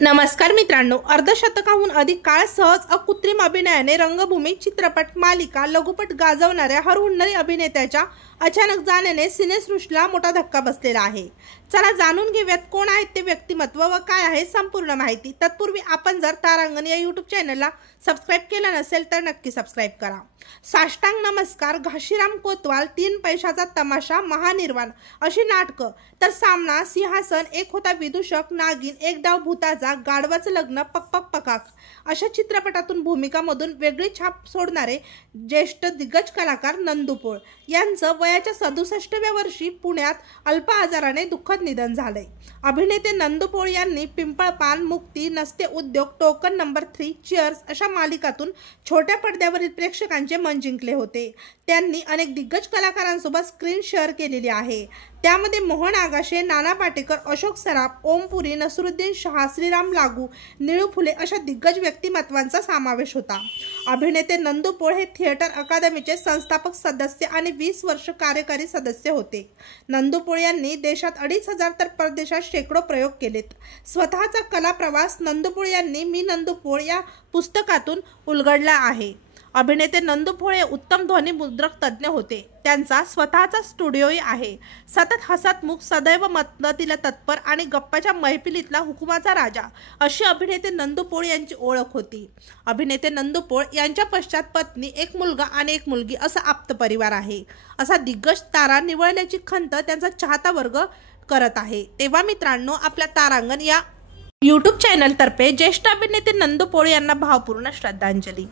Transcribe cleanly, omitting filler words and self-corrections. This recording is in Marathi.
नमस्कार मित्रांनो, अर्धशतकाहून अधिक काळ सहज अकृत्रिम अभिनयाने रंगभूमी, चित्रपट, मालिका, लघुपट गाजवणाऱ्या हरहुन्नरी अभिनेत्याच्या अचानक जाण्याने सिनेसृष्टीला मोठा धक्का बसलेला आहे। चला जाणून घेऊयात कोण आहेत ते व्यक्तिमत्व व काय आहे संपूर्ण माहिती। तत्पूर्वी आपण जर तारांगण या यूट्यूब चॅनलला सबस्क्राइब केलं नसेल तर नक्की सबस्क्राइब करा। साष्टांग नमस्कार, घाशीराम कोतवाल, 3 पैशाचा तमाशा, महानिर्वाण अशी नाटकं, तर सामना, सिंहासन, एक होता विदूषक, नागिन, एक डाव भूताचा, गाढवाचं लग्न, पक पक पकाक अशा चित्रपटातून भूमिकामधून वेगळी छाप सोडणारे ज्येष्ठ दिग्गज कलाकार नंदू पोळ यांचं वयाच्या 67व्या वर्षी पुण्यात अल्प आजाराने दुःखद निधन झाले। अभिनेते नंदू पोळ यांनी पिंपळपान, मुक्ती, नसते उद्योग, टोकन नंबर 3, चीअर्स अशा मालिकातून छोट्या पडद्यावरील प्रेक्षकांचे मन जिंकले होते। त्यांनी अनेक दिग्गज कलाकारांसोबत स्क्रीन शेअर केलेली आहे। त्यामध्ये मोहन आगाशे, नाना पाटेकर, अशोक सराफ, ओम पुरी, नसरुद्दीन शाह, श्रीराम लागू, निळू फुले अशा दिग्गज व्यक्तिमत्वांचा समावेश होता। अभिनेते नंदू पोळ हे थिएटर अकादमीचे संस्थापक सदस्य आणि 20 वर्ष कार्यकारी सदस्य होते। नंदू पोळ यांनी देशात 2500 तर परदेशात शेकडो प्रयोग केलेत। स्वतःचा कला प्रवास नंदू पोळ यांनी मी नंदू पोळ या पुस्तकातून उलगडला आहे। अभिनेते नंदू पोळ हे उत्तम ध्वनी मुद्रक तज्ञ होते। त्यांचा स्वतःचा स्टुडिओही आहे। सतत हसतमुख, सदैव मदतीला तत्पर आणि गप्पाच्या मैफिलीतला हुकुमाचा राजा अशी अभिनेते नंदू पोळ यांची ओळख होती। अभिनेते नंदू पोळ यांच्या पश्चात पत्नी, एक मुलगा आणि एक मुलगी असा आप्त परिवार आहे। असा दिग्गज तारा निवळल्याची खंत त्यांचा चाहता वर्ग करत आहे। तेव्हा मित्रांनो, आपल्या तारांगण या यूट्यूब चॅनलतर्फे ज्येष्ठ अभिनेते नंदू पोळ यांना भावपूर्ण श्रद्धांजली।